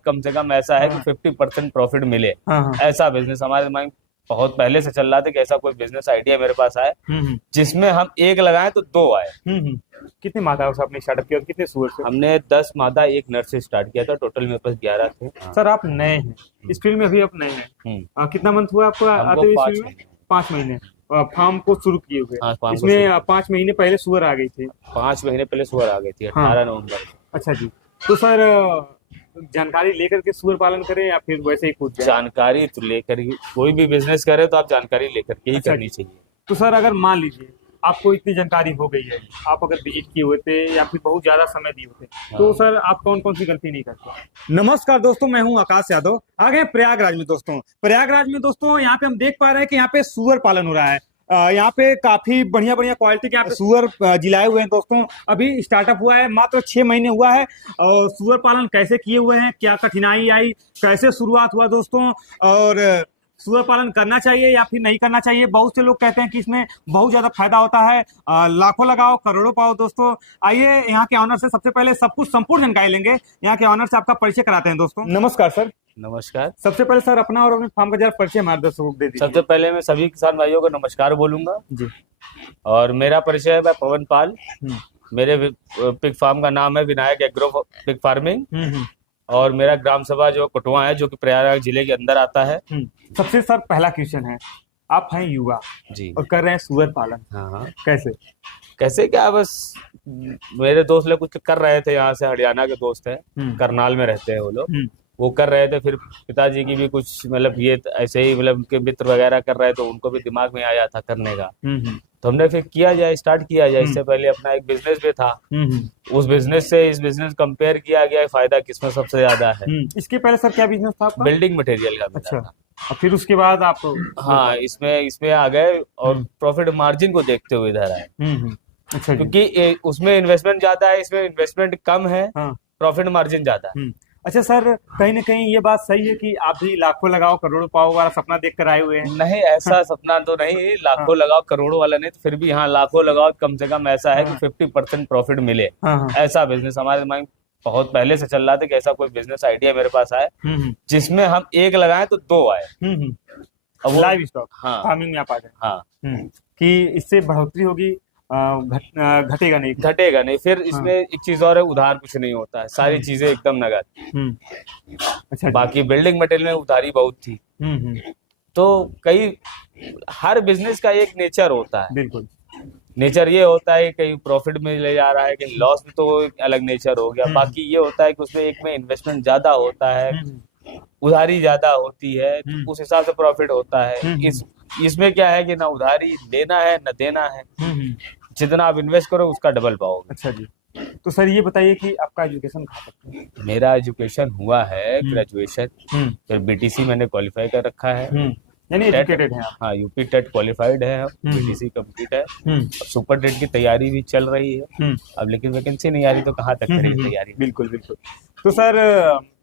कम से कम ऐसा है कि 50% प्रॉफिट मिले। हाँ। ऐसा बिजनेस हमारे दिमाग में बहुत पहले से चल रहा था कि ऐसा कोई बिजनेस आइडिया मेरे पास आए हम्म जिसमें हम एक लगाएं तो दो आए। कितनी माताओं से आपने स्टार्टअप किया और कितने सुअर से? हमने 10 मादा एक नर से स्टार्ट किया था, टोटल मेरे पास 11 थे। हाँ। सर आप नए हैं इस फील्ड में, अभी आप नए हैं। कितना मंथ हुआ आपको हम आते लोग हुए इस 5 फील्ड में? महीने 5 महीने फार्म को शुरू किए हुए। हाँ, फार्म को इसमें शुरू 5 महीने पहले सुअर आ गई थी। 5 महीने पहले सुअर आ गई थी, हाँ। 18 नवंबर को। अच्छा जी। तो सर जानकारी लेकर के सुअर पालन करें या फिर वैसे ही कूद जाए? जानकारी तो लेकर ही कोई भी बिजनेस करे तो आप जानकारी लेकर के ही अच्छा करनी जी। चाहिए। तो सर अगर मान लीजिए आपको इतनी जानकारी हो गई है, आप अगर विजिट किए हुए थे या फिर बहुत ज्यादा समय दिए होते, तो सर आप कौन कौन सी गलती नहीं करते? नमस्कार दोस्तों, मैं हूं आकाश यादव। आ गए प्रयागराज में दोस्तों। प्रयागराज में दोस्तों यहाँ पे हम देख पा रहे हैं कि यहाँ पे सुअर पालन हो रहा है। यहाँ पे काफी बढ़िया बढ़िया क्वालिटी के यहाँ पे सुअर जिलाए हुए हैं दोस्तों। अभी स्टार्टअप हुआ है, मात्र 6 महीने हुआ है। और सुअर पालन कैसे किए हुए हैं, क्या कठिनाई आई, कैसे शुरुआत हुआ दोस्तों, और सुअर पालन करना चाहिए या फिर नहीं करना चाहिए। बहुत से लोग कहते हैं कि इसमें बहुत ज्यादा फायदा होता है, लाखों लगाओ करोड़ों पाओ। दोस्तों आइए यहाँ के ऑनर से सबसे पहले सब कुछ संपूर्ण जानकारी लेंगे। यहाँ के ऑनर से आपका परिचय कराते हैं दोस्तों। नमस्कार सर। नमस्कार। सबसे पहले सर अपना और अपने फार्म का जरा परिचय हमारे दर्शकों को दे दीजिए। सबसे पहले मैं सभी किसान भाइयों को नमस्कार बोलूंगा जी। और मेरा परिचय है, मैं पवन पाल। मेरे पिग फार्म का नाम है विनायक एग्रो पिग फार्मिंग और मेरा ग्राम सभा जो कटवा है, जो कि प्रयागराज जिले के अंदर आता है। सबसे सर पहला क्वेश्चन है, आप हैं युवा जी और कर रहे हैं सुअर पालन। हाँ। कैसे कैसे क्या, बस मेरे दोस्त लोग कुछ कर रहे थे, यहाँ से हरियाणा के दोस्त हैं, करनाल में रहते हैं वो लोग। वो कर रहे थे, फिर पिताजी की भी कुछ मतलब ये ऐसे ही मतलब उनके मित्र वगैरह कर रहे थे, उनको भी दिमाग में आया था करने का। तो हमने फिर किया जाए, स्टार्ट किया जाए। इससे पहले अपना एक बिजनेस भी था, उस बिजनेस से इस बिजनेस कंपेयर किया गया, फायदा किसमें सबसे ज्यादा है। इसके पहले सर क्या बिजनेस था आपका? बिल्डिंग मटेरियल का। अच्छा, और फिर उसके बाद आप? हाँ, इसमें आ गए और प्रॉफिट मार्जिन को देखते हुए इधर आए। अच्छा, क्योंकि उसमें इन्वेस्टमेंट ज्यादा है, इसमें इन्वेस्टमेंट कम है, प्रॉफिट मार्जिन ज्यादा है। अच्छा सर, कहीं ना कहीं ये बात सही है कि आप भी लाखों लगाओ करोड़ों पाओ वाला सपना देख कर आए हुए हैं? नहीं, ऐसा सपना तो नहीं, लाखों लगाओ करोड़ों वाला नहीं, तो फिर भी हाँ, लाखों लगाओ कम से कम ऐसा है कि 50% प्रॉफिट मिले। ऐसा बिजनेस हमारे दिमाग में बहुत पहले से चल रहा था कि ऐसा कोई बिजनेस आइडिया मेरे पास आए जिसमें हम एक लगाएं तो दो आए। अब लाइव स्टॉक फार्मिंग में आप आ गए। हाँ, कि इससे बढ़ोतरी होगी, घटेगा नहीं। फिर इसमें एक चीज और है, उधार कुछ नहीं होता है, सारी चीजें एकदम नगद। अच्छा, बाकी बिल्डिंग मटेरियल में उधारी बहुत थी। तो हर बिजनेस का एक नेचर होता है। बिल्कुल, नेचर ये होता है कहीं प्रॉफिट में ले जा रहा है, कहीं लॉस में, तो एक अलग नेचर हो गया। बाकी ये होता है कि उसमें एक में इन्वेस्टमेंट ज्यादा होता है, उधारी ज्यादा होती है, उस हिसाब से प्रॉफिट होता है। इसमें क्या है कि ना उधारी लेना है ना देना है, जितना आप इन्वेस्ट करो उसका डबल पाओगे। अच्छा जी। तो सर ये बताइए कि आपका एजुकेशन कहाँ तक है? मेरा एजुकेशन हुआ है ग्रेजुएशन, फिर बीटीसी मैंने क्वालिफाई कर रखा है। यानी एजुकेटेड हैं आप? हाँ, यूपी टेट क्वालिफाइड है, बीटीसी कंप्लीट है। सुपर टेट की तैयारी भी चल रही है अब, लेकिन वैकेंसी नहीं आ रही, तो कहाँ तक करेंगे तैयारी। बिल्कुल। तो सर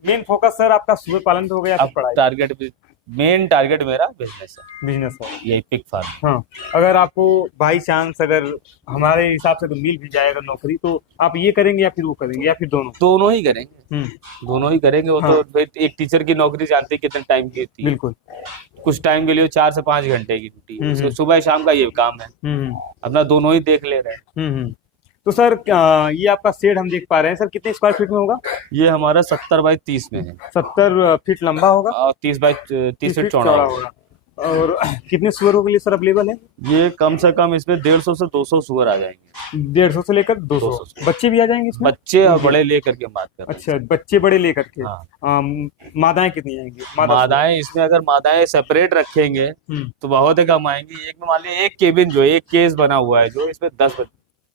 मेन फोकस सर आपका सुअर पालन तो हो गया, अब मेन टारगेट मेरा बिजनेस है, यही पिग फार्म। हाँ, अगर आपको बाई चांस अगर हमारे हिसाब से तो मिल भी जाएगा नौकरी, तो आप ये करेंगे या फिर वो करेंगे या फिर दोनों ही करेंगे? दोनों ही करेंगे। वो तो एक टीचर की नौकरी जानते हैं कितने टाइम की होती है। बिल्कुल, कुछ टाइम के लिए 4 से 5 घंटे की ड्यूटी है, तो सुबह शाम का ये काम है, अपना दोनों ही देख ले रहे हैं। तो सर ये आपका शेड हम देख पा रहे हैं सर, कितने स्क्वायर फीट में होगा? ये हमारा 70 बाई 30 में है। 70 फीट लंबा होगा और 30 बाई 30 फीट चौड़ा होगा। और कितने सुअरों के लिए सर अवेलेबल है? ये कम से कम इसमें 150 से 200 सुअर आ जाएंगे। 150 से लेकर 200 बच्चे भी आ जाएंगे इसमें? बच्चे और बड़े लेकर के बात कर रहे हैं। अच्छा, बच्चे बड़े लेकर के। हाँ। मादाएं कितनी आएंगी? मादाएं इसमें अगर मादाएं सेपरेट रखेंगे तो बहुत ही कम आएंगी। एक में मान लीजिए एक केबिन जो एक केस बना हुआ है, जो इसमें 10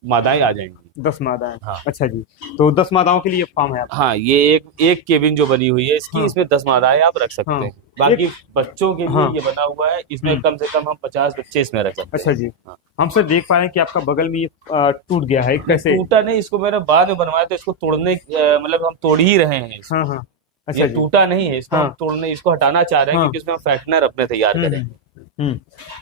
मादाएं आ जाएंगी। 10 मादाएं? हाँ। अच्छा जी, तो 10 मादाओं के लिए फार्म है आपका? हाँ, ये एक केबिन जो बनी हुई है इसकी, इसमें 10 मादाएं आप रख सकते हैं। बाकी बच्चों के लिए ये बना हुआ है, इसमें कम से कम हम 50 बच्चे इसमें रख सकते हैं। अच्छा जी। हम सर देख पा रहे हैं कि आपका बगल में ये टूट गया है, कैसे? टूटा नहीं, इसको मैंने बाद में बनवाया, तो इसको तोड़ने मतलब हम तोड़ ही रहे हैं इसको। अच्छा, ये टूटा नहीं है, इसको हम तोड़ने, इसको हटाना चाह रहे हैं, क्योंकि इसमें हम फैटनर अपने तैयार करेंगे।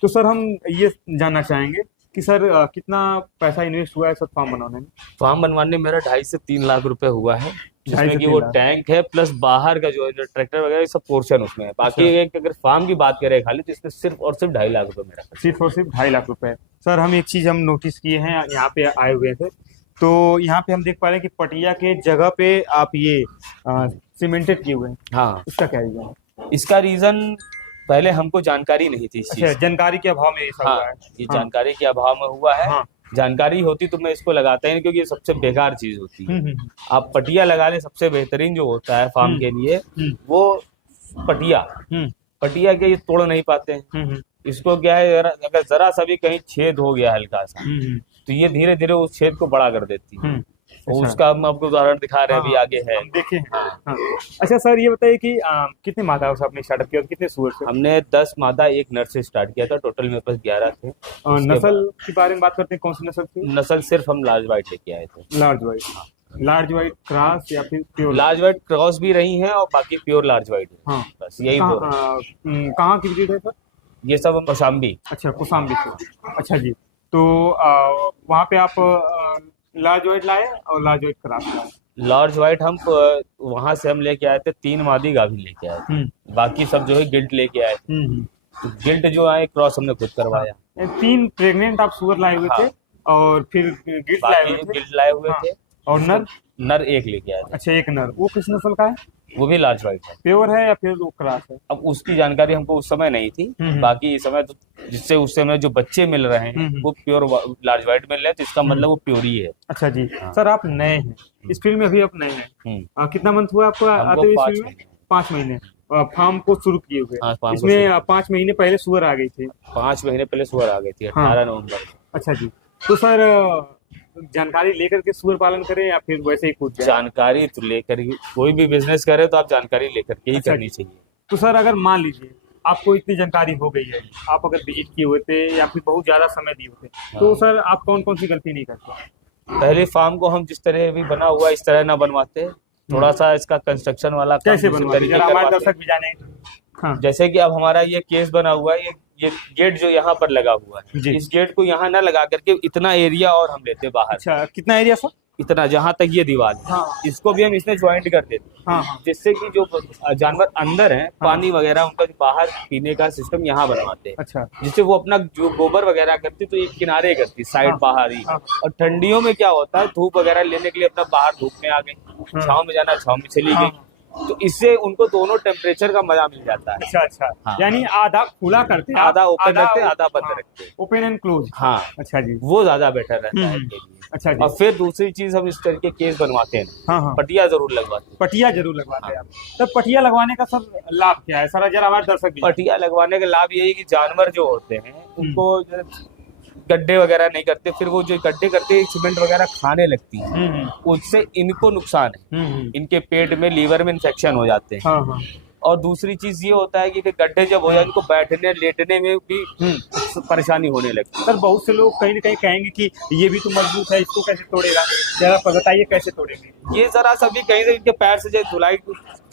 तो सर हम ये जानना चाहेंगे कि सर कितना पैसा इन्वेस्ट हुआ है सर फार्म बनवाने में? फार्म बनवाने में मेरा 2.5 से 3 लाख रुपए हुआ है, जिसमें कि वो टैंक है प्लस बाहर का जो ट्रैक्टर वगैरह सब पोर्शन उसमें है। बाकी एक अगर फार्म की बात करें खाली तो इसमें सिर्फ और सिर्फ 2.5 लाख रुपए मेरा सिर्फ और सिर्फ 2.5 लाख रुपए। सर हम एक चीज हम नोटिस किए हैं, यहाँ पे आए हुए थे तो यहाँ पे हम देख पा रहे हैं कि पटिया के जगह पे आप ये सीमेंटेड किए हुए हैं। हाँ, इसका क्या रीजन है? इसका रीजन पहले हमको जानकारी नहीं थी इस अच्छा, जानकारी के अभाव में ऐसा हुआ है। ये जानकारी के अभाव में हुआ है। हाँ। जानकारी होती तो मैं इसको लगाता ही नहीं, क्योंकि ये सबसे बेकार चीज होती है। आप पटिया लगा ले, सबसे बेहतरीन जो होता है फार्म के लिए वो पटिया पटिया के ये तोड़ नहीं पाते हैं। इसको क्या है, अगर जरा सा भी कहीं छेद हो गया हल्का सा तो ये धीरे धीरे उस छेद को बड़ा कर देती है। तो उसका हम आपको उदाहरण दिखा रहे हैं, अभी आगे है, देखे हैं। हाँ। अच्छा सर ये बताइए कि कितने मादाओं से आपने स्टार्टअप किया और कितने सूअर से? हमने 10 मादा 1 नर से स्टार्ट किया था। टोटल मेरे पास 11 थे। नस्ल के बारे में बात करते हैं, कौन सी नस्ल थी? नस्ल सिर्फ हम लार्ज व्हाइट लेके आए थे। Large white, large white cross या फिर प्योर? लार्ज व्हाइट क्रॉस भी रही हैं और बाकी प्योर लार्ज व्हाइट है। हाँ। बस यही दो। कहाँ की ब्रीड है सर? ये सब कौशाम्बी। अच्छा, कौशाम्बी से। अच्छा जी, तो वहाँ पे आप लार्ज व्हाइट लाए और लार्ज व्हाइट क्रॉस लाए? लार्ज व्हाइट हम वहां से हम लेके आए थे, 3 मादी गाभिन लेके आए थे। बाकी सब जो है गिल्ट लेके आए थे। तो गिल्ट जो आए क्रॉस हमने खुद करवाया। 3 प्रेग्नेंट आप सुअर लाए हुए थे और फिर गिल्ट लाए हुए थे? गिल्ट लाए हुए थे। और नर 1 लेके आए थे। अच्छा, 1 नर। वो किस नस्ल का है? वो भी लार्ज व्हाइट है। प्योर है या फिर वो क्रॉस है? अब उसकी जानकारी हमको उस समय नहीं थी। बाकी इस समय तो जिससे उस समय जो बच्चे मिल रहे हैं वो प्योर लार्ज व्हाइट मिल रहे हैं, तो इसका मतलब वो प्योर ही है। अच्छा जी। सर आप नए हैं इस फील्ड में, अभी आप नए हैं। कितना मंथ हुआ आपको आते हुए इस फील्ड में? 5 महीने फार्म को शुरू किए हुए। हाँ, इसमें 5 महीने पहले सुअर आ गई थी। 5 महीने पहले सुअर आ गई थी, 18 नवंबर। अच्छा जी, तो सर जानकारी लेकर के सुअर पालन करें या फिर वैसे ही खुद? जानकारी तो लेकर ही, कोई भी बिजनेस करे तो आप जानकारी लेकर के ही करनी चाहिए। तो सर अगर मान लीजिए आपको इतनी जानकारी हो गई है, आप अगर विजिट किए हुए थे या फिर बहुत ज्यादा समय दिए होते, तो सर आप कौन कौन सी गलती नहीं करते? पहले फार्म को हम जिस तरह भी बना हुआ इस तरह ना बनवाते, थोड़ा सा इसका कंस्ट्रक्शन वाला कैसे बनवाते हमारे दर्शक भी जाने। हाँ। जैसे कि अब हमारा ये केस बना हुआ है, ये गेट जो यहाँ पर लगा हुआ है, इस गेट को यहाँ ना लगा करके इतना एरिया और हम लेते बाहर। अच्छा, कितना एरिया सर? इतना, जहाँ तक ये दीवार है। हाँ। इसको भी हम इसमें ज्वाइंट कर देते हैं। जिससे कि जो जानवर अंदर हैं, पानी वगैरह उनका जो बाहर पीने का सिस्टम यहाँ बनवाते हैं। अच्छा। जिससे वो अपना जो गोबर वगैरह करती तो एक किनारे करती, साइड बाहर ही। और ठंडियों में क्या होता है, धूप वगैरह लेने के लिए अपना बाहर धूप में आ गई, छाँव में जाना छाँव में चली गई, तो इससे उनको दोनों टेम्परेचर का मजा मिल जाता है। अच्छा अच्छा। हाँ। यानी आधा खुला करते हैं, आधा ओपन रखते हैं, आधा बंद रखते हैं, ओपन एंड क्लोज। हाँ। अच्छा जी, वो ज्यादा बेटर रहता है। अच्छा जी। और फिर दूसरी चीज हम इस तरह के केस बनवाते हैं। हाँ। पटिया जरूर लगवाते हैं। पटिया जरूर लगवाते हैं आप। तो पटिया लगवाने का सर लाभ क्या है सर, जरा हमारे दर्शक भी। पटिया लगवाने का लाभ यही कि जानवर जो होते हैं उनको गड्ढे वगैरह नहीं करते, फिर वो जो गड्ढे करते हैं सीमेंट वगैरह खाने लगती है, उससे इनको नुकसान है। इनके पेट में, लीवर में इन्फेक्शन हो जाते हैं। हाँ हाँ। और दूसरी चीज ये होता है कि गड्ढे जब हो जाए इनको बैठने लेटने में भी परेशानी होने लगती है। सर बहुत से लोग कहीं ना कहीं कहेंगे कि ये भी तो मजबूत है, इसको कैसे तोड़ेगा, जरा बताइए कैसे तोड़ेंगे? ये जरा सभी कहीं से इनके पैर से जो धुलाई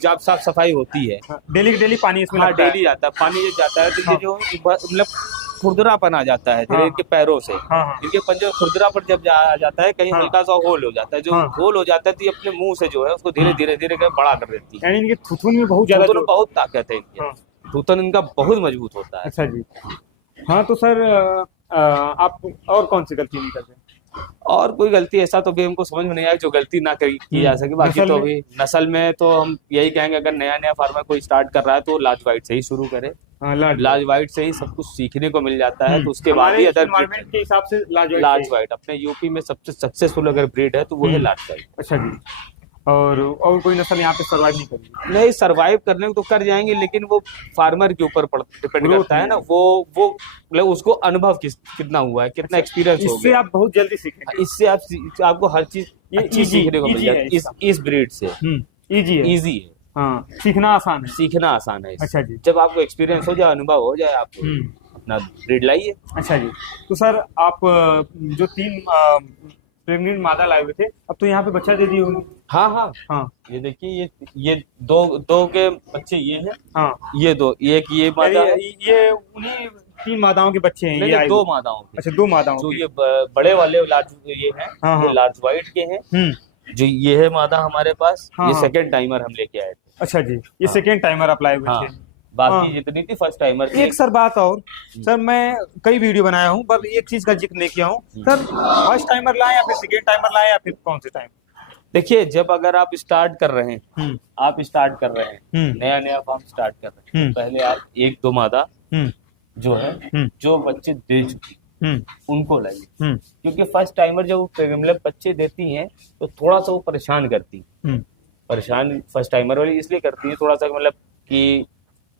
जब साफ सफाई होती है, डेली पानी इसमें डेली जाता है, पानी जब जाता है तो ये जो मतलब खुरदरापन आ जाता है धीरे इनके पैरों से। इनके पंजे खुरदरा पर जब आ जाता है, कहीं हल्का सा होल हो जाता है, जो होल हो जाता है तो ये अपने मुंह से जो है उसको धीरे धीरे धीरे बड़ा कर देती है। यानी इनके थुथुन में बहुत ज्यादा बहुत ताकत है इनके, थुथुन इनका बहुत मजबूत होता है। अच्छा जी। हाँ तो सर आप और कौन सी गलती नहीं करते? और कोई गलती ऐसा तो भी हमको समझ में नहीं आया जो गलती ना की जा सके। बाकी तो अभी नस्ल में तो हम यही कहेंगे, अगर नया फार्मर कोई स्टार्ट कर रहा है तो लार्ज व्हाइट से ही शुरू करे। लार्ज व्हाइट से ही सब कुछ सीखने को मिल जाता है, तो उसके बाद ही अदर एनवायरनमेंट के हिसाब से लार्ज व्हाइट अपने यूपी में सबसे सक्सेसफुल अगर ब्रीड है तो वो है लार्ज व्हाइट। अच्छा जी। और कोई नस्ल यहाँ पे सर्वाइव नहीं करेगी? नहीं, सर्वाइव करने को तो कर जाएंगे, लेकिन वो फार्मर के ऊपर डिपेंड करता है ना। वो मतलब उसको अनुभव कितना हुआ है, कितना एक्सपीरियंस हो गया। इससे आप बहुत जल्दी सीखेंगे। इससे आपको हर चीज अच्छी सीखने को मिल जाती है इस ब्रीड से। इजी है। हाँ, सीखना आसान है। सीखना आसान है। अच्छा जी। जब आपको एक्सपीरियंस हो जाए, अनुभव हो जाए, आपको अपना ब्रीड लाइए। अच्छा जी। तो सर आप जो 3 प्रेग्नेंट मादा लाए हुए थे, अब तो यहाँ पे बच्चा दे दिए होंगे? हाँ हाँ हाँ। ये देखिए, ये दो के बच्चे ये हैं। हाँ। ये 2, एक ये मादा है, ये उन्हीं 3 मादाओं के बच्चे हैं? ये 2 मादाओं के। अच्छा, 2 मादाओं जो ये बड़े वाले लार्ज ये हैं, ये लार्ज व्हाइट के हैं। जो ये है मादा हमारे पास, हाँ, ये हाँ। सेकंड टाइमर हम लेके आए थे। अच्छा जी, ये हाँ। सेकेंड टाइमर आप लाए हुए हाँ, थे। बाकी हाँ। जितनी थी फर्स्ट टाइमर थी। एक सर बात और, सर मैं कई वीडियो बनाया हूँ पर एक चीज का जिक्र नहीं किया हूँ सर, फर्स्ट टाइमर लाए या फिर सेकेंड टाइमर लाए या फिर कौन से टाइम? देखिए, जब अगर आप स्टार्ट कर रहे हैं, हम्म आप स्टार्ट कर रहे हैं, हम्म नया नया फार्म स्टार्ट कर रहे हैं, हम्म तो पहले आप एक दो मादा हम्म जो है, जो बच्चे दे चुकी हम्म उनको लाइए। हम्म क्योंकि फर्स्ट टाइमर जब वो मतलब बच्चे देती हैं तो थोड़ा सा वो परेशान करती हैं। हम्म परेशान फर्स्ट टाइमर वाली इसलिए करती है थोड़ा सा, मतलब कि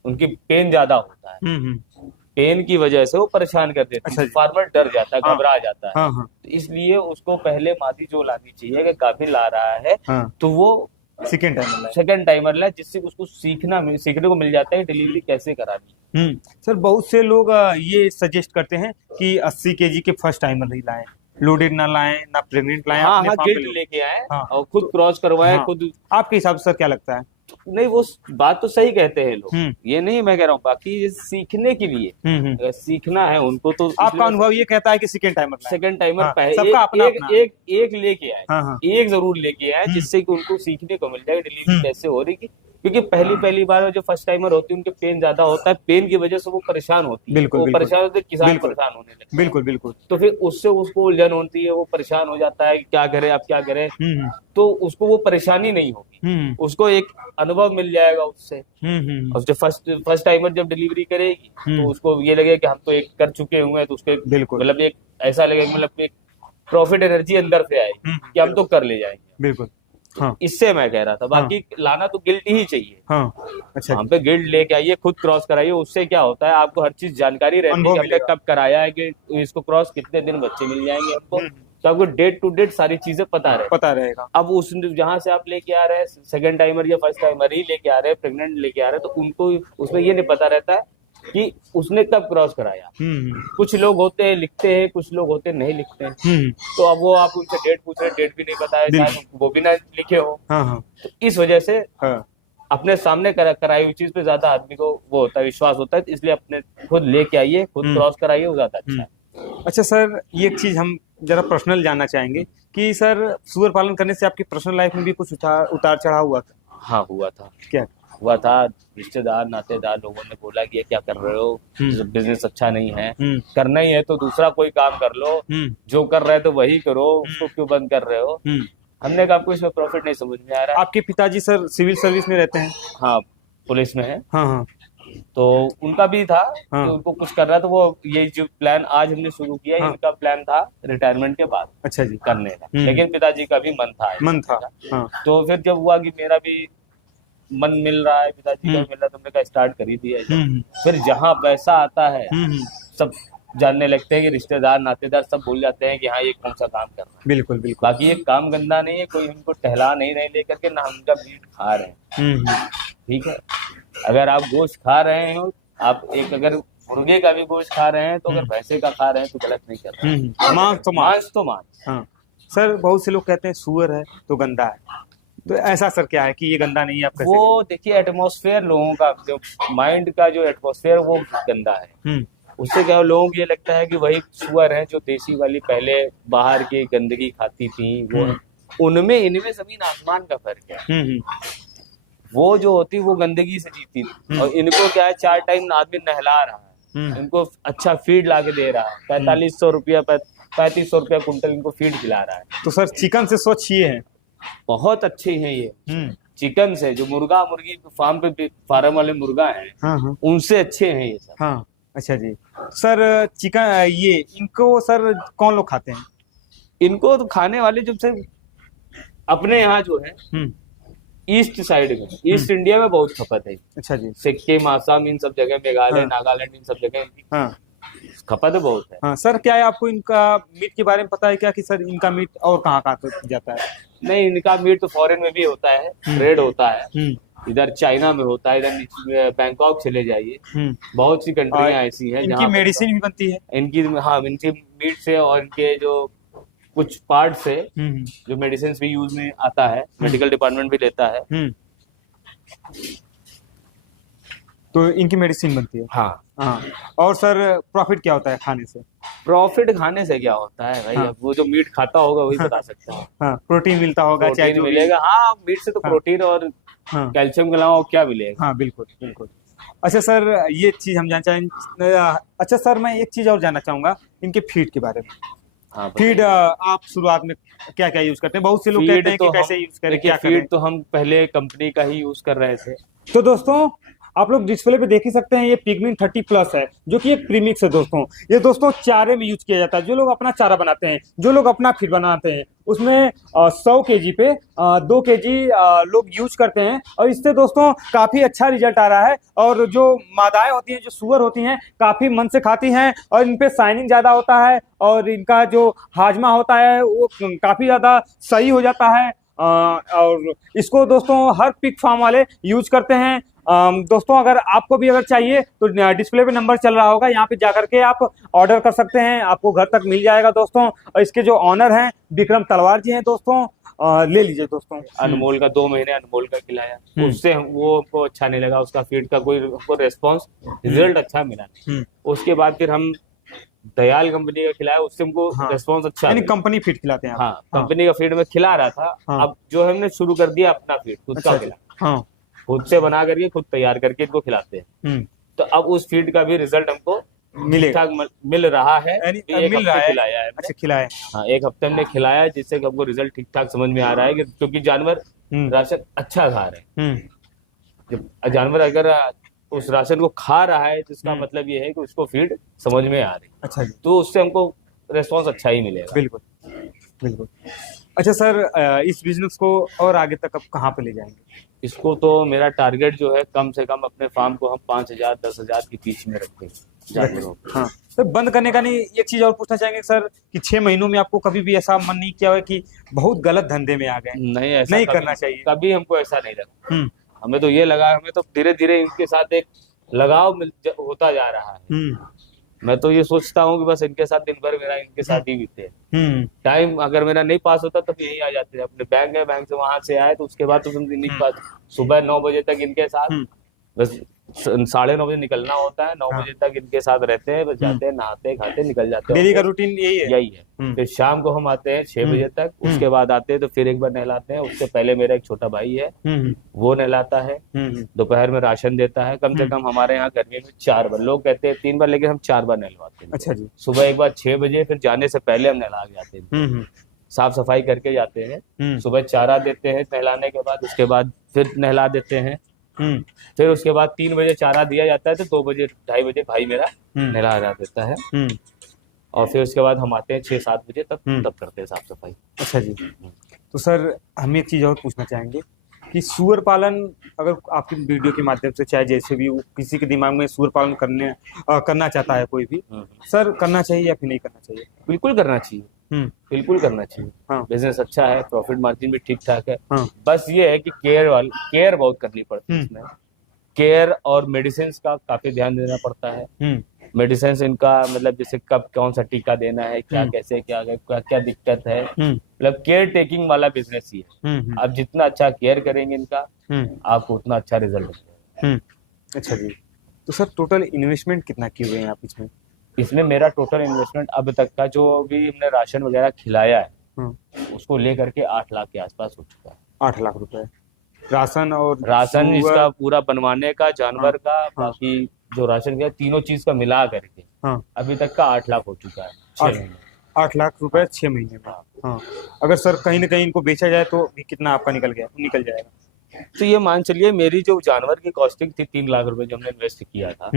उनकी पेन ज्यादा होता है, हम्म। पेन की वजह से वो परेशान कर देती अच्छा है, जी। फार्मर डर जाता है, हाँ घबरा जाता है। हाँ हाँ तो इसलिए उसको पहले मादी जो लानी चाहिए कि गाभिन ला रहा है हाँ, तो वो सेकेंड टाइमर लाए। सेकंड टाइमर लाए, जिससे उसको सीखने को मिल जाता है डिलीवरी कैसे करानी। सर बहुत से लोग ये सजेस्ट करते हैं कि 80 केजी के फर्स्ट टाइमर ही लाएं, लोडेड ना लाएं, ना प्रेग्नेंट लाएं, हाँ अपने हाँ, फार्म पे गिल्ट लोग। लेके आए हाँ और खुद क्रॉस करवाए हाँ, खुद। आपके हिसाब से सर क्या लगता है? नहीं, वो बात तो सही कहते हैं लोग, हम्म ये नहीं मैं कह रहा हूँ, बाकी ये सीखने के लिए, हम्म। अगर सीखना है उनको तो आपका अनुभव ये कहता है कि सेकेंड टाइमर लाएं? सेकंड टाइमर हाँ, पहले सबका अपना एक अपना। एक एक लेके आए, हाँ हाँ एक जरूर लेके आए, जिससे कि उनको सीखने को मिल जाए डिलीवरी कैसे हो रही की। क्योंकि पहली पहली बार जो फर्स्ट टाइमर होती है उनके पेन ज्यादा होता है, पेन की वजह से वो परेशान होती है, बिल्कुल वो बिल्कुल परेशान होते, किसान बिल्कुल परेशान होने लगते हैं। बिल्कुल बिल्कुल। तो फिर उससे उसको उलझन होती है, वो परेशान हो जाता है कि क्या करे अब क्या करे। हम्म तो उसको वो परेशानी नहीं होगी, हम्म उसको एक अनुभव मिल जाएगा उससे। हम्म और जो फर्स्ट टाइमर जब डिलीवरी करेगी तो उसको ये लगेगा कि हम तो एक कर चुके हुए हैं, तो उसको बिल्कुल मतलब एक ऐसा लगेगा, मतलब एक प्रॉफिट एनर्जी अंदर से आएगी कि हम तो कर ले जाएंगे। बिल्कुल। हाँ इससे मैं कह रहा था, बाकी लाना तो गिल्ड ही चाहिए। हाँ। अच्छा वहां पे गिल्ड लेके आइए, खुद क्रॉस कराइए, उससे क्या होता है आपको हर चीज जानकारी रहती है अनुभव कि हमने मिलेगा। कब कराया है, कि इसको क्रॉस कितने दिन बच्चे मिल जाएंगे हमको, तो आपको डेट टू डेट सारी चीजें पता रहे। पता रहेगा। अब उस जहाँ से आप लेके आ रहे हैं सेकंड टाइमर या फर्स्ट टाइमर ही लेके आ रहे हैं, प्रेग्नेंट लेके आ रहे हैं, तो उनको उसमें ये नहीं पता रहता है कि उसने कब क्रॉस कराया। कुछ लोग होते हैं लिखते हैं, कुछ लोग होते हैं नहीं लिखते हैं, तो अब वो आप उनसे डेट पूछ रहे हैं, डेट भी नहीं पता है, शायद वो भी ना लिखे हो। हाँ हाँ तो इस वजह से हाँ। अपने सामने कराई हुई चीज पे ज्यादा आदमी को वो होता है, विश्वास होता है, इसलिए अपने खुद लेके आइए, खुद क्रॉस कराइए, वो ज्यादा अच्छा है। अच्छा सर, ये एक चीज हम जरा पर्सनल जानना चाहेंगे कि सर सुअर पालन करने से आपकी पर्सनल लाइफ में भी कुछ उतार चढ़ाव हुआ था? हाँ, हुआ था। क्या? हुआ था, रिश्तेदार नातेदार लोगों ने बोला कि ये क्या कर रहे हो, बिजनेस अच्छा नहीं है, करना ही है तो दूसरा कोई काम कर लो, जो कर रहे हो तो वही करो, उसको क्यों बंद कर रहे हो। हमने कहा आपको इसमें प्रॉफिट नहीं समझ में आ रहा है। आपके पिताजी सर सिविल सर्विस में रहते हैं? हाँ, पुलिस में है। हाँ हाँ तो उनका भी था हाँ। कि उनको कुछ करना, तो वो ये जो प्लान आज हमने शुरू किया, हाँ। इनका प्लान था रिटायरमेंट के बाद अच्छा जी करने का, लेकिन पिताजी का भी मन था। हाँ। तो फिर जब हुआ कि मेरा भी मन मिल रहा है, पिताजी का भी मिल रहा है, तो हमने कहा स्टार्ट कर ही दिया जाए। फिर जहाँ पैसा आता है सब जानने लगते हैं, कि रिश्तेदार नातेदार सब भूल जाते हैं कि हाँ ये कौन सा काम कर रहा है। बिल्कुल बिल्कुल। बाकी ये काम गंदा नहीं है, कोई हमको टहला नहीं रहे लेकर के, ना हम उनका मीट खा रहे हैं। ठीक है, अगर आप गोश्त खा रहे हो, आप एक अगर मुर्गे का भी गोश्त खा रहे हैं, तो अगर भैंसे का खा रहे हैं तो गलत नहीं कर रहे हैं। मांस तो मांस। मांस तो मांस। हाँ सर, बहुत से लोग कहते हैं सुअर है तो गंदा है, तो ऐसा सर क्या है कि ये गंदा नहीं है? आप कैसे? वो देखिए, एटमॉस्फेयर लोगों का जो माइंड का जो एटमॉस्फेयर वो गंदा है। उससे क्या लोगों को ये लगता है कि वही सुअर है जो देसी वाली पहले बाहर की गंदगी खाती थी, वो उनमें इनमें जमीन आसमान का फर्क है। वो जो होती वो गंदगी से जीती थी, और इनको क्या है 4 टाइम आदमी नहला रहा है, इनको अच्छा फीड ला के दे रहा है, 4500 रुपया 3500 रुपया कुंटल इनको फीड खिला रहा है। तो सर चिकन से स्वच्छ ये है? बहुत अच्छे हैं ये चिकन से, जो मुर्गा मुर्गी फार्म वाले मुर्गा हैं, हाँ उनसे अच्छे हैं ये सब। हाँ। अच्छा जी सर, चिकन ये इनको सर कौन लोग खाते हैं? इनको तो खाने वाले जब से अपने यहाँ जो है ईस्ट साइड में, ईस्ट इंडिया में बहुत खपत है। अच्छा जी। सिक्किम, आसाम, इन सब जगह, मेघालय, नागालैंड, इन सब जगह इनकी खपत बहुत है। हाँ सर, क्या है आपको इनका मीट के बारे में पता है क्या कि सर इनका मीट और कहाँ कहाँ जाता है? नहीं, इनका मीट तो फॉरेन में भी होता है, ट्रेड होता है, इधर चाइना में होता है, इधर बैंकॉक चले जाइए, बहुत सी कंट्रियां ऐसी हैं इनकी मेडिसिन भी बनती है इनकी। हाँ, इनकी मीट से और इनके जो कुछ पार्ट से जो मेडिसिन भी यूज में आता है, मेडिकल डिपार्टमेंट भी लेता है। तो इनकी मेडिसिन बनती है। हाँ हाँ। और सर प्रॉफिट क्या होता है खाने से? प्रॉफिट खाने से क्या होता है भाई, हाँ। अब वो जो मीट खाता होगा वही बता सकता है। हाँ, प्रोटीन मिलता होगा, चाहे प्रोटीन जो भी। मिलेगा, हाँ मीट से तो हाँ। प्रोटीन और हाँ कैल्शियम के अलावा और क्या मिलेगा। हाँ, बिल्कुल बिल्कुल। अच्छा सर, ये चीज हम जानना चाहेंगे। अच्छा सर, मैं एक चीज और जानना चाहूंगा इनके फीड के बारे में। हाँ फीड बताइए। आप शुरुआत में क्या क्या यूज करते हैं? बहुत से लोग कहते फीड हैं तो कि कैसे हम यूज करें, देखिए, क्या करें। फीड तो हम पहले कंपनी का ही यूज कर रहे थे। तो दोस्तों, आप लोग डिस्प्ले पे देख ही सकते हैं, ये पिगमिन 30+ है, जो कि एक प्रीमिक्स है दोस्तों। ये दोस्तों चारे में यूज किया जाता है। जो लोग अपना चारा बनाते हैं, जो लोग अपना फीड बनाते हैं, उसमें 100 केजी पे 2 केजी लोग यूज करते हैं, और इससे दोस्तों काफी अच्छा रिजल्ट आ रहा है। और जो मादाएं होती हैं, जो सुअर होती हैं, काफी मन से खाती हैं, और इन पे शाइनिंग ज्यादा होता है, और इनका जो हाजमा होता है वो काफी ज्यादा सही हो जाता है। और इसको दोस्तों हर पिग फार्म वाले यूज करते हैं। दोस्तों, अगर आपको भी अगर चाहिए तो डिस्प्ले पे नंबर चल रहा होगा, यहाँ पे जाकर के आप ऑर्डर कर सकते हैं, आपको घर तक मिल जाएगा दोस्तों। और इसके जो ऑनर हैं विक्रम तलवार जी हैं दोस्तों, ले लीजिए दोस्तों। अनमोल का 2 महीने अनमोल का खिलाया, उससे वो हमको अच्छा नहीं लगा, उसका फीड का कोई हमको रेस्पॉन्स रिजल्ट अच्छा मिला नहीं। उसके बाद फिर हम दयाल कंपनी का खिलाया, उससे हमको हाँ। रेस्पॉन्स अच्छा यानी मिला। कंपनी फीड खिलाते हैं आप? हाँ, कंपनी का फीड में खिला रहा था। हाँ। अब जो हमने शुरू कर दिया अपना फीड खुद अच्छा का जी। खिला, हाँ। खुद से बना करके खुद तैयार करके इनको खिलाते हैं। तो अब उस फीड का भी रिजल्ट हमको मिलेगा, ठीक-ठाक मिल रहा है। यानी ये एक मिल रहा हफ्ते है। खिलाया है हमने। अच्छा, खिलाए। हाँ, एक हफ्ते हमने खिलाया है, जिससे कि हमको रिजल्ट ठीक ठाक समझ में आ रहा है कि क्योंकि जानवर राशन अच्छा खा रहे हैं। जब जानवर अगर उस राशन को खा रहा है तो इसका मतलब ये है कि उसको फीड समझ में आ रही है। अच्छा जी। तो उससे हमको रेस्पॉन्स अच्छा ही मिलेगा। बिल्कुल बिल्कुल। अच्छा सर, इस बिजनेस को और आगे तक अब कहाँ पे ले जाएंगे? इसको तो मेरा टारगेट जो है, कम से कम अपने फार्म को हम 5,000 10,000 के बीच में रखते हैं जानवरों को। हाँ, तो बंद करने का नहीं, एक चीज और पूछना चाहेंगे सर कि 6 महीनों में आपको कभी भी ऐसा मन नहीं किया हो कि बहुत गलत धंधे में आ गए? नहीं, ऐसा नहीं कभी करना चाहिए। कभी हमको ऐसा नहीं लगा। हमें तो ये लगा, हमें तो धीरे धीरे इनके साथ एक लगाव होता जा रहा है। मैं तो ये सोचता हूँ कि बस इनके साथ दिन भर मेरा इनके साथ ही बीते। टाइम अगर मेरा नहीं पास होता तब यही आ जाते थे। अपने बैंक है, बैंक से वहां से आए तो उसके बाद तो नहीं पास। सुबह 9 बजे तक इनके साथ, बस 9:30 बजे निकलना होता है। 9 बजे तक इनके साथ रहते हैं, बस जाते हैं, नहाते खाते निकल जाते हैं। डेली का रूटीन यही है? यही है। फिर शाम को हम आते हैं 6 बजे तक, उसके बाद आते हैं तो फिर एक बार नहलाते हैं। उससे पहले मेरा एक छोटा भाई है, वो नहलाता है। दोपहर में राशन देता है। कम से कम हमारे यहाँ गर्मी में 4 बार, लोग कहते हैं 3 बार, लेकिन हम 4 बार नहलवाते हैं। अच्छा जी। सुबह एक बार 6 बजे, फिर जाने से पहले हम नहला के जाते हैं, साफ सफाई करके जाते हैं। सुबह चारा देते हैं नहलाने के बाद, उसके बाद फिर नहला देते हैं। फिर उसके बाद 3 बजे चारा दिया जाता है, तो 2 बजे 2:30 बजे भाई मेरा नहला देता है। और फिर उसके बाद हम आते हैं 6-7 बजे तक, तब करते हैं साफ सफाई। अच्छा जी। तो सर, हम एक चीज और पूछना चाहेंगे कि सुअर पालन, अगर आपकी वीडियो के माध्यम से चाहे जैसे भी किसी के दिमाग में सुअर पालन करना चाहता है कोई भी, सर करना चाहिए या फिर नहीं करना चाहिए? बिल्कुल करना चाहिए, बिल्कुल करना चाहिए। हाँ। बिजनेस अच्छा है, प्रॉफिट मार्जिन भी ठीक ठाक है। हाँ। बस ये है कि केयर बहुत करनी पड़ती है इसमें। केयर और मेडिसिन का काफी ध्यान देना पड़ता है। मेडिसिन इनका मतलब जैसे कब कौन सा टीका देना है, क्या कैसे क्या क्या दिक्कत है, मतलब केयर टेकिंग वाला बिजनेस ही है। आप जितना अच्छा केयर करेंगे इनका, आपको उतना अच्छा रिजल्ट मिलेगा। अच्छा जी। तो सर, टोटल इन्वेस्टमेंट कितना किए हुए हैं आप इसमें? इसमें मेरा टोटल इन्वेस्टमेंट अब तक का जो भी हमने राशन वगैरह खिलाया है, उसको लेकर के 8 लाख के आसपास हो चुका है। 8 लाख रुपए राशन इसका पूरा बनवाने का, जानवर का, बाकी जो राशन का तीनों चीज का मिला करके अभी तक का 8 लाख हो चुका है 6 महीने। 8 लाख रुपए 6 महीने में। हाँ। अगर सर कहीं ना कहीं इनको बेचा जाए तो भी कितना आपका निकल जाएगा? तो ये मान चलिए, मेरी जो जानवर की कॉस्टिंग थी 3 लाख रुपए जो हमने इन्वेस्ट किया था,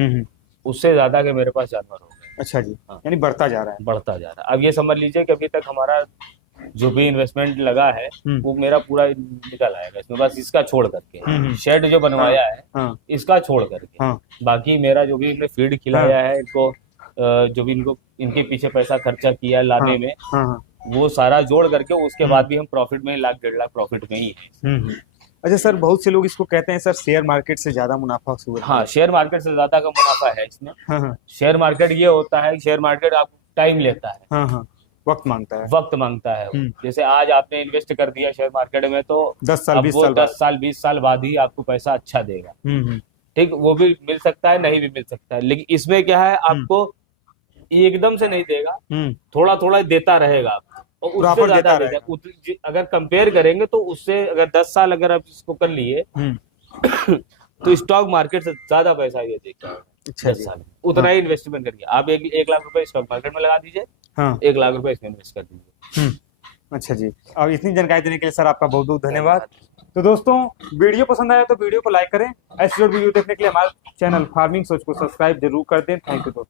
उससे ज्यादा के मेरे पास जानवर हो गए। अच्छा जी। यानी बढ़ता जा रहा है। अब ये समझ लीजिए कि अभी तक हमारा जो भी इन्वेस्टमेंट लगा है वो मेरा पूरा निकल आएगा इसमें, बस इसका छोड़ करके, शेड जो बनवाया है इसका छोड़ करके, बाकी मेरा जो भी इनने फीड खिलाया है इनको, जो भी इनको इनके पीछे पैसा खर्चा किया लाने में, वो सारा जोड़ करके उसके बाद भी हम प्रॉफिट में 1 लाख 1.5 लाख प्रॉफिट में ही है। अच्छा सर, बहुत से लोग इसको कहते हैं सर शेयर मार्केट से ज्यादा मुनाफा हुआ। हाँ, शेयर मार्केट से ज्यादा का मुनाफा है इसमें। शेयर मार्केट ये होता है, शेयर मार्केट आपको टाइम लेता है, वक्त मांगता है। जैसे आज आपने इन्वेस्ट कर दिया शेयर मार्केट में, तो 10 साल 20 साल बाद ही आपको पैसा अच्छा देगा। ठीक, वो भी मिल सकता है, नहीं भी मिल सकता है, लेकिन इसमें क्या है, आपको एकदम से नहीं देगा, थोड़ा थोड़ा देता रहेगा और उससे प्रॉपर ज्यादा देता देगा। अगर कंपेयर करेंगे तो उससे अगर 10 साल अगर आप इसको कर लिए तो स्टॉक मार्केट से ज्यादा पैसा ये देगा। अच्छा 10 साल उतना ही इन्वेस्टमेंट करिए आप। 1 लाख रुपए स्टॉक मार्केट में लगा दीजिए, हाँ 1 लाख रुपए इसमें इन्वेस्ट कर दीजिए। अच्छा जी, और इतनी जानकारी देने के लिए सर आपका बहुत बहुत धन्यवाद। तो दोस्तों, वीडियो पसंद आया तो वीडियो को लाइक करें। ऐसे वीडियो देखने के लिए हमारे चैनल फार्मिंग सोच को सब्सक्राइब जरूर कर दें। थैंक यू दोस्तों।